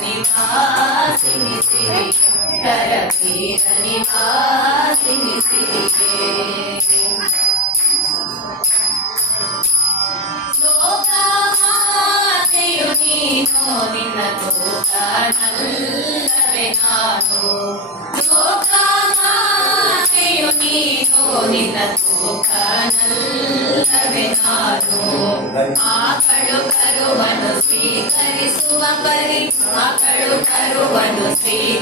నివాసిని సిరి కరవీర నివాసిని సిరి నిన్న తోక నల్లవే నాను ఆ see.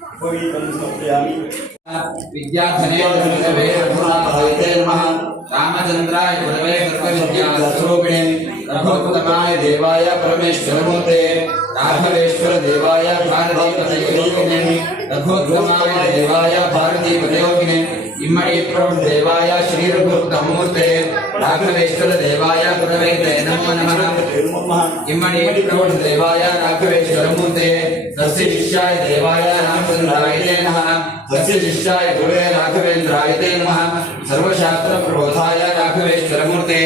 విద్యాధనే గురవే రఘునాథాయ నమ. రామచంద్రాయ గురవే సర్వవిద్యా స్వరూపిణే रघुत्तमाय देवाय परमेश्वरमूर्ते राघवेश्वर देवाय भारतीपदयोगिने रघुत्तमाय देवाय भारतीपदयोगिने इम्मणि प्रभु देवाय श्री राघवेश्वर देवाय गुरवे ते नमो नमः। इम्मणि प्रभु देवाय राघवेश्वरमूर्ते तस्य शिष्याय देवाय रामचंद्राय ते नमः। तस्य शिष्याय गुरुवे राघवेन्द्राय नमः। सर्वशास्त्र प्रबोधाय राघवेश्वरमूर्ते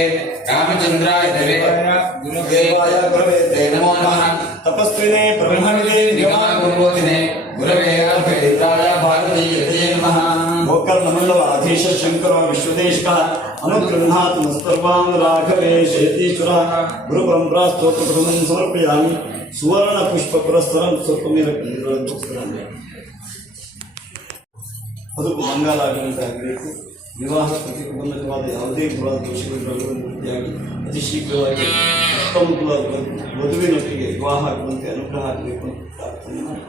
रामचंद्राय देवे गुरुदेवाय देवाय गुरवे ते नमो नमः तपस्विने ब्रह्मणे निगम गुरुबोधिने गुरवे राघवेन्द्राय भारतीय ते नमः गोकर्णमण्डलाधीश शङ्कर विश्वदेशकः अनुगृह्णात् नस्तर्वान् राघवे शेतीश्वर गुरुपरम्परास्तोत्रप्रथमं समर्पयामि सुवर्णपुष्पपुरस्सरं ಸ್ವಲ್ಪಮೇರ ಅದು ಮಂಗಲಾಗಬೇಕಾಗಬೇಕು ವಿವಾಹ ಪ್ರತಿಬಂಧಕವಾದ ಯಾವುದೇ ಕುಲ ದೋಷಗಳು ಪೂರ್ತಿಯಾಗಿ ಅತಿ ಶೀಘ್ರವಾಗಿ ಉತ್ತಮ ಕುಲ ವಧುವಿನೊಟ್ಟಿಗೆ ವಿವಾಹ ಆಗುವಂತೆ ಅನುಗ್ರಹ ಆಗಬೇಕು ಅಂತ ಪ್ರಾರ್ಥನೆ ಮಾಡಿ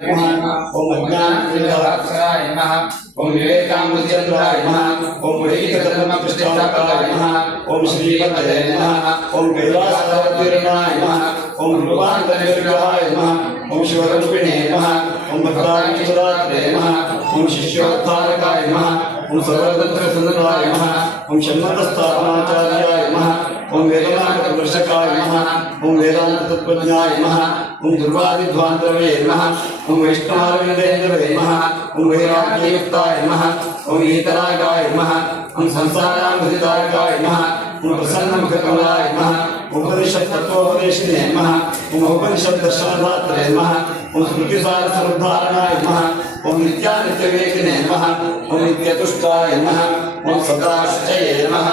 ओम अज्ञानतिमिराक्षराय नमः ओम विवेकामृत्यन्द्राय नमः। ओम वैदिकधर्म प्रतिष्ठापकाय नमः। ओम श्रीपदये नमः। ओम कैलासतीर्णाय नमः। ओम रूपान्तरविग्रहाय नमः। ओम शिवरूपिणे नमः। ओम भक्ताङ्कुरात्रे नमः। ओम शिष्योद्धारकाय नमः। ओम सर्वतन्त्रसुन्दराय नमः ओम षण्मतस्थापनाचार्याय नमः ओम वेदान्तपुरुषकाय नमः ओम वेदान्ततत्त्वज्ञाय नमः ओम दुर्वादिध्वान्तरवे नमः ओम वैष्णवारविन्देन्द्रवे नमः ओम वैराग्ययुक्ताय नमः ओम ईतरागाय नमः ओम संसारामृतारकाय नमः ओम प्रसन्नमुखकमलाय नमः उपनिषत्तत्त्वोपदेशिने नमः ओम उपनिषद्दर्शनदात्रे नमः ओम स्मृतिसारसमुद्धारणाय नमः ओम नित्यानित्यवेकिने नमः ओम नित्यतुष्टाय नमः ओम सदाश्चये नमः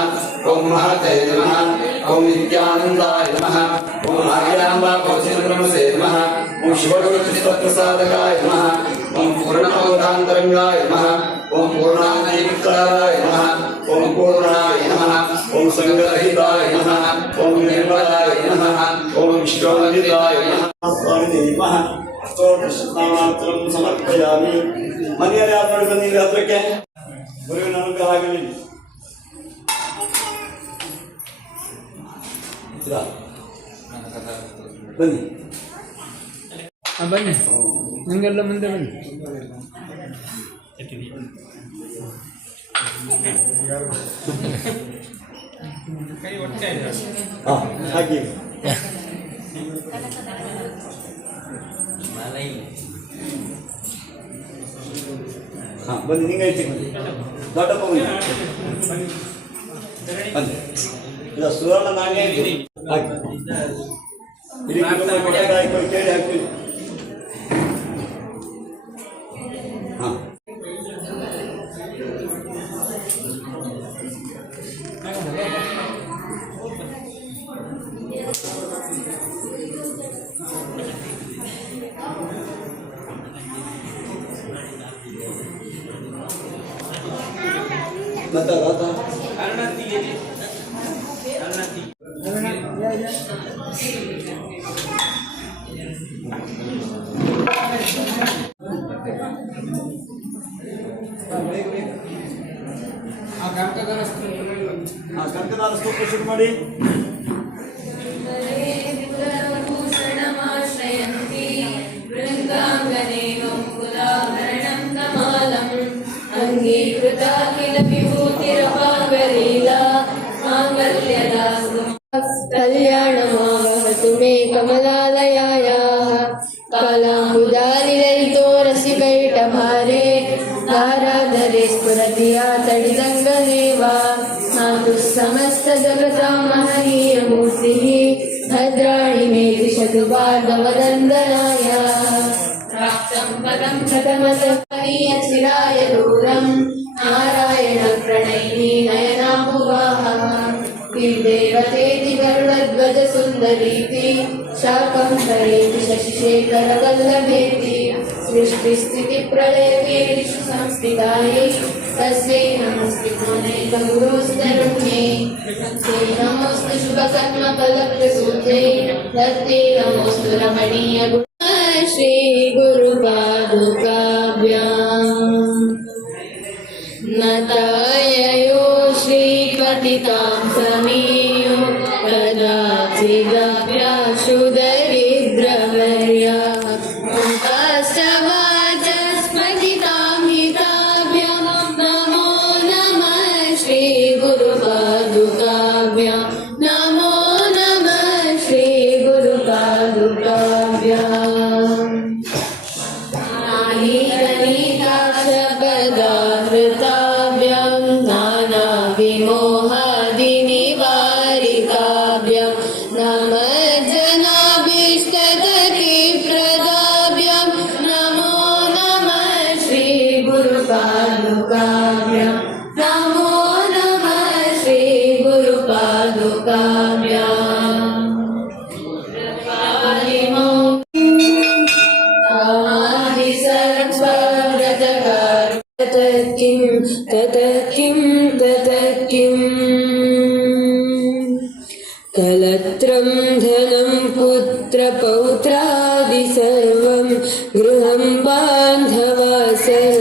ओम महते नमः ओम नित्यानन्दाय नमः ओम आर्याम्बा कौचिरब्रह्मसे नमः ओम शिवगुरुचित्तप्रसादकाय नमः ओम पूर्णमोदान्तरङ्गाय नमः। ओम पूर्णाय विक्राय नमः। ओम पूर्णाय नमः। ओम संगरहिताय नमः। ओम निर्मलाय नमः। ओम विष्णुवन्दिताय नमः। स्वामिदेवः। स्तोत्रशतनामात्रं समर्पयामि। ಮನೆಯಲ್ಲಿ ಯಾವ ಮಾಡ್ಕೊಂಡು ಹತ್ರಕ್ಕೆ ಗುರುವಿನ ಅನುಗ್ರಹ ಆಗಲಿ ಬನ್ನಿ ಆ, ಬನ್ನಿ ಹಂಗೆಲ್ಲ ಮುಂದೆ ಬನ್ನಿ ಹಾ ಹಾಗೆ ಹಾ ಬನ್ನಿ ನಿಂಗೆ ಹೇಳ್ತೀನಿ ದೊಡ್ಡಪ್ಪ ಬನ್ನಿ ಬನ್ನಿ ಇಲ್ಲ ಸುವರ್ಣ ನಾಣ್ಯ ಇದೆ ಹಾಕಿ ಇಲ್ಲಿ ಕೊಟ್ಟರೆ ಹಾಕಿ ಕೇಳಿ ಹಾಕಿ ಮತ್ತೆ ರಾತ ಆ ಕರ್ಕದರ ಹಾ ಕನಕದಾರ ಸ್ತೋತ್ರ ಶುರು ಮಾಡಿ सृष्टिस्थितिप्रलयकेषु संस्थितायै तस्यै नमस्ते गुरुस्तरुण्ये तस्यै नमोऽस्तु शुभकर्मफलप्रसूत्रे तत्ते नमोऽस्तु रमणीय श्रीगुरुपादुकाभ्याम् किं ततः किम् कलत्रं धनं पुत्रपौत्रादि सर्वं गृहं बान्धवा सर्व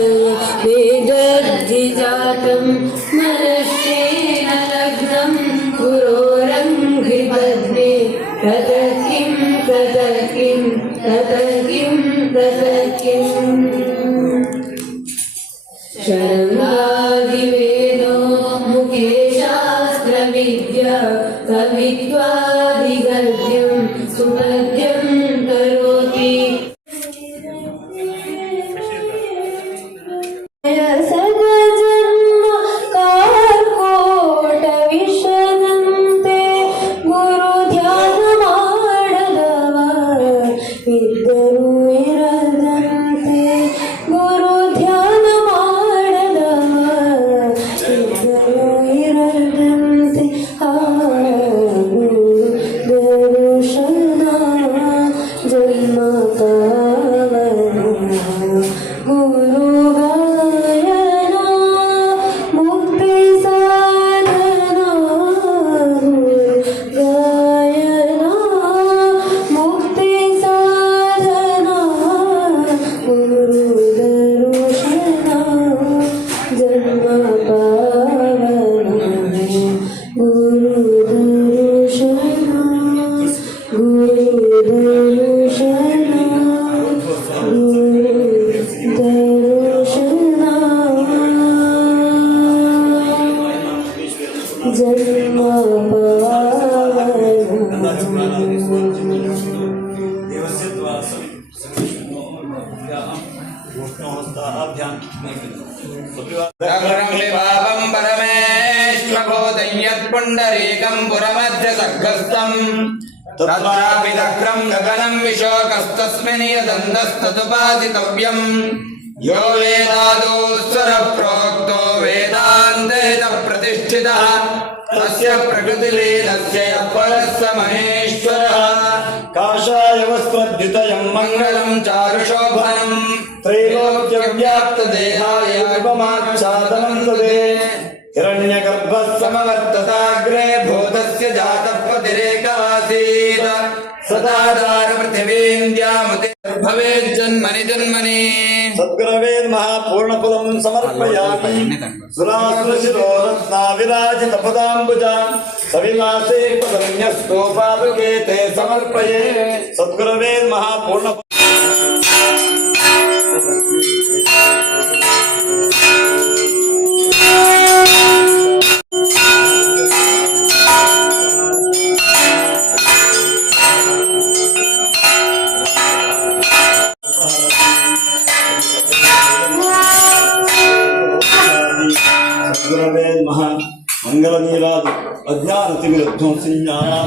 परमेश्वभूतं यत्पुण्डरीकं पुरमध्य सर्गस्थम् तत्रापि दक्रं गगनं विशोकस्तस्मिन् यदन्तस्तदुपासितव्यम् यो वेदादौ स्वरप्रोक्तो वेदान्तेन प्रतिष्ठितः तस्य प्रकृतिलीनस्य यः परः स महेश्वरः काषाय वस्त्रद्युतयं मङ्गलं चारुशोभनम् त्रैलोक्यव्याप्तदेहाय उपमाच्छादनं तदे हिरण्यगर्भः समवर्तताग्रे भूतस्य जातः पतिरेकासीत् सदा दार पृथिवीन्द्यामते भवेज्जन्मनि जन्मनि सद्गुरवे महापूर्णफलं समर्पयामि। सुरासुरशिरोरत्नाविराजितपदाम्बुजां सविलासे पदन्यस्तोपादुके ते समर्पये। सद्गुरवे महापूर्ण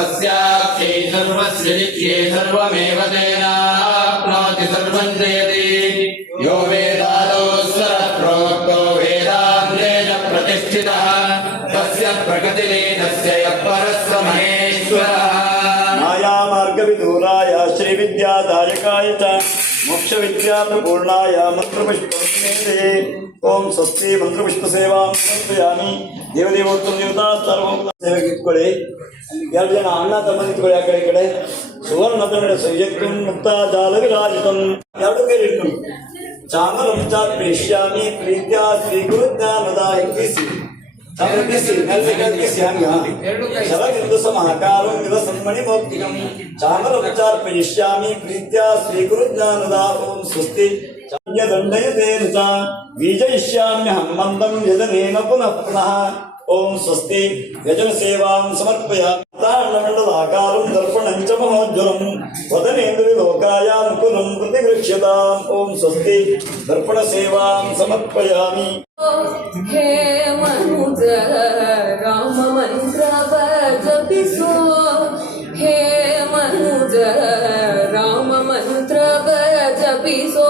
सर्वस्याख्यै सर्वस्य नित्ये सर्वमेव तेनाप्नोति सर्वं जयति यो वेदादौ स्वरप्रोक्तो वेदान्तेन प्रतिष्ठितः तस्य प्रगतिलीनस्य यः परः मोक्षविद्याप्रपूर्णाय मन्त्रपुष्पे ಓಂ ಸ್ವಸ್ತಿ ಮಂತ್ರಪುಷ್ಪ ಸೇವಾ ಸಮರ್ಪಯಾಮಿ ದೇವದೇವೋತ್ತಮ ದೇವತಾ ಸರ್ವೋತ್ತಮ ಸೇವೆಗೆ ಇಟ್ಕೊಳ್ಳಿ ಎರಡು ಜನ ಅಣ್ಣ ತಮ್ಮ ನಿಂತ್ಕೊಳ್ಳಿ ಆ ಕಡೆ ಈ ಕಡೆ ಸುವರ್ಣ ದಂಡ ಸಂಯುಕ್ತಂ ಮುಕ್ತ ಜಾಲ ವಿರಾಜಿತಂ ಎರಡು ಕೈ ಇಟ್ಕೊಳ್ಳಿ ಚಾಮರಂ ಚಾತ್ ಪ್ರೇಷ್ಯಾಮಿ ಪ್ರೀತ್ಯಾ ಶ್ರೀ ಗುರು ಜ್ಞಾನದಾಯಕಿಸಿ शवनिर्दोषमहाकालं दिवसन्मणिमौक्तिकं चामलोपचार्पयिष्यामि प्रीत्या स्वीकुरु ज्ञानदातुं स्वस्ति यदण्डयतेन पुनः पुनः ఓం స్వస్తి యజన సేవాం సమర్పయాకారం దర్పణం చ మహోజ్వలం. వదనేంద్రి లోకాయానుకూలం ప్రతిగృహ్యతాం. ఓం స్వస్తి దర్పణ సేవాం సమర్పయామి. హే మనుజ రామ మంత్ర జపిసో హే మనుజ రామ మంత్ర జపిసో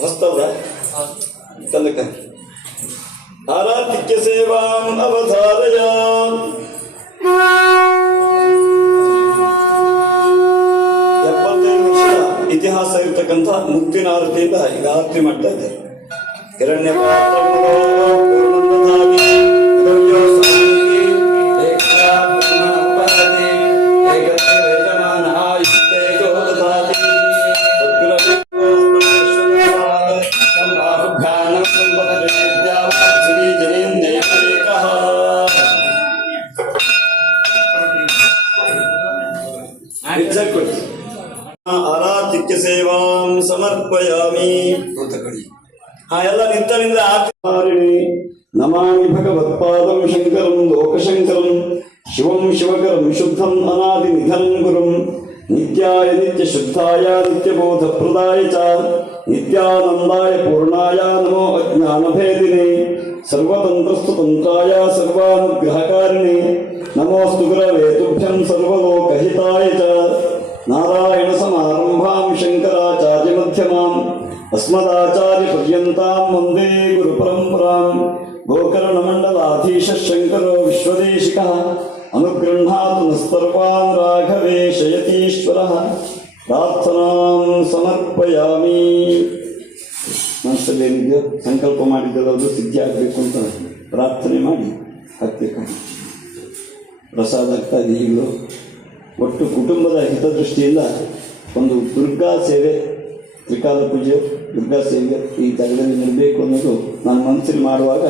ಹೊಸ್ತದ ಚಂದಕ್ಕಾಕಿ ಆರಾಧಿಕ್ಯ ಸೇವಾಂ ಅವಧಾರಯ. ಎಪ್ಪತ್ತೈದು ವರ್ಷದ ಇತಿಹಾಸ ಇರತಕ್ಕಂಥ ಮುಕ್ತಿನ ಆರತಿಯಿಂದ ಈಗ ಆರತಿ ಮಾಡ್ತಾ ಇದ್ದಾರೆ. ಹಿರಣ್ಯ ಆರಾಧಿಕ್ಯ ಸೇವಾಂ ಸಮರ್ಪಯಾಮಿ ಆ ಎಲ್ಲ ನಿಂತನಿಂದ ಆತ್ಮಾರಿಣಿ ನಮಾಮಿ ಭಗವತ್ಪಾದಂ ಶಂಕರಂ ಲೋಕಶಂಕರಂ ಶಿವಂ ಶಿವಕರಂ ಶುದ್ಧಂ ಅನಾದಿ ನಿಧನಂ ಗುರುಂ ನಿತ್ಯಾಯ ನಿತ್ಯ ಶುದ್ಧಾಯ ನಿತ್ಯಬೋಧ ಪ್ರದಾಯ ಚ ನಿತ್ಯಾನಂದಾಯ ಪೂರ್ಣಾಯ ನಮೋ ಅಜ್ಞಾನಭೇದಿನೇ ಸರ್ವತಂತ್ರಸ್ತು ತಂತ್ರಾಯ नमोऽस्तु गुरवे तुभ्यं सर्वलोकहिताय च नारायणसमारम्भां शङ्कराचार्यमध्यमाम् अस्मदाचार्यपर्यन्तां वन्दे गुरुपरम्परां गोकर्णमण्डलाधीशः शङ्करो विश्वदेशिकः अनुगृह्णातु नस्तर्वान् राघवेशयतीश्वरः ಪ್ರಾರ್ಥನಾಂ ಸಮರ್ಪಯಾಮಿ ಮನಸ್ಸಲ್ಲಿ ಏನಿದೆಯೋ ಸಂಕಲ್ಪ ಮಾಡಿದ್ದೆಲ್ಲ ಅದು ಸಿದ್ಧಿ ಆಗಬೇಕು ಅಂತ ಪ್ರಾರ್ಥನೆ ಮಾಡಿ ಹತ್ತಿರ ಪ್ರಸಾದ ಆಗ್ತಾ ಇದೆ ಈಗಲೂ ಒಟ್ಟು ಕುಟುಂಬದ ಹಿತದೃಷ್ಟಿಯಿಂದ ಒಂದು ದುರ್ಗಾ ಸೇವೆ, ತ್ರಿಕಾಲ ಪೂಜೆ, ದುರ್ಗಾ ಸೇವೆ ಈ ಜಾಗದಲ್ಲಿ ನಡಬೇಕು ಅನ್ನೋದು ನಾನು ಮನಸ್ಸಲ್ಲಿ ಮಾಡುವಾಗ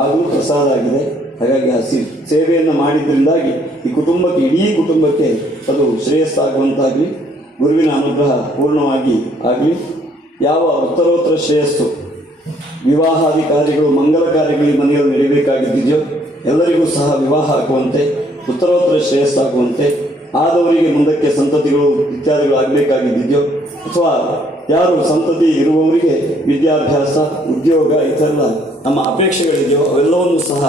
ಆಗಲೂ ಪ್ರಸಾದ ಆಗಿದೆ. ಹಾಗಾಗಿ ಆ ಸಿ, ಸೇವೆಯನ್ನು ಮಾಡಿದ್ರಿಂದಾಗಿ ಈ ಕುಟುಂಬಕ್ಕೆ, ಇಡೀ ಕುಟುಂಬಕ್ಕೆ ಅದು ಶ್ರೇಯಸ್ಸಾಗುವಂತಾಗಲಿ, ಗುರುವಿನ ಅನುಗ್ರಹ ಪೂರ್ಣವಾಗಿ ಆಗಲಿ. ಯಾವ ಉತ್ತರೋತ್ತರ ಶ್ರೇಯಸ್ಸು ವಿವಾಹಾದಿ ಕಾರ್ಯಗಳು ಮಂಗಲ ಕಾರ್ಯಗಳು ಮನೆಯಲ್ಲಿ ನಡೀಬೇಕಾಗಿದೆಯೋ ಎಲ್ಲರಿಗೂ ಸಹ ವಿವಾಹ ಆಗುವಂತೆ ಉತ್ತರೋತ್ತರ ಶ್ರೇಯಸ್ಸಾಗುವಂತೆ ಆದವರಿಗೆ ಮುಂದಕ್ಕೆ ಸಂತತಿಗಳು, ಇತ್ಯಾದಿಗಳು ಆಗಬೇಕಾಗಿದೆಯೋ ಅಥವಾ ಯಾರು ಸಂತತಿ ಇರುವವರಿಗೆ ವಿದ್ಯಾಭ್ಯಾಸ, ಉದ್ಯೋಗ ಇತರೆಲ್ಲ ನಮ್ಮ ಅಪೇಕ್ಷೆಗಳಿದೆಯೋ, ಅವೆಲ್ಲವನ್ನು ಸಹ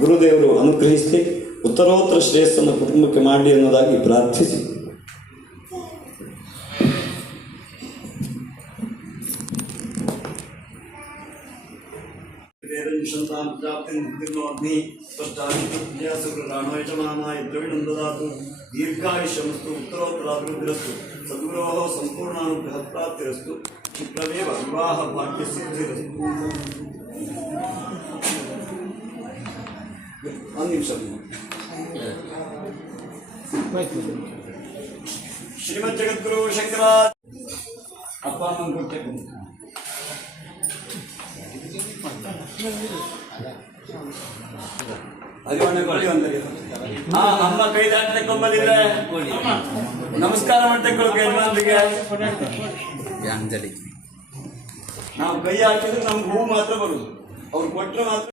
ಗುರುದೇವರು ಅನುಗ್ರಹಿಸಿ ಉತ್ತರೋತ್ತರ ಶ್ರೇಯಸ್ಸನ್ನು ಕುಟುಂಬಕ್ಕೆ ಮಾಡಲಿ ಅನ್ನೋದಾಗಿ ಪ್ರಾರ್ಥಿಸಿ. वीं सन्तानप्राप्तिर्नोऽग्नि स्पष्टादिपुण्यासुरराणोयचमानाय द्रविणं ददातु दीर्घायुष्यमस्तु उत्तरोत्तराभिवृद्धिरस्तु सद्गुरोः सम्पूर्णानुग्रहः प्राप्तिरस्तु क्षिप्रमेव विवाहभाग्यसिद्धिरस्तु श्रीमज्जगद्गुरु शंकरा अप्पा मंगुट्टे ಹಾ ಅಮ್ಮ ಕೈ ದಾಟ ತಕೊಂಬಂದಿದ್ರೆ ನಮಸ್ಕಾರ ಯಜಮಾನ್ರಿಗೆ ಅಂಜಲಿ ನಾವು ಕೈ ಹಾಕಿದ್ರೆ ನಮ್ಗೆ ಹೂ ಮಾತ್ರ ಬರುದು. ಅವ್ರು ಕೊಟ್ಟರೆ ಮಾತ್ರ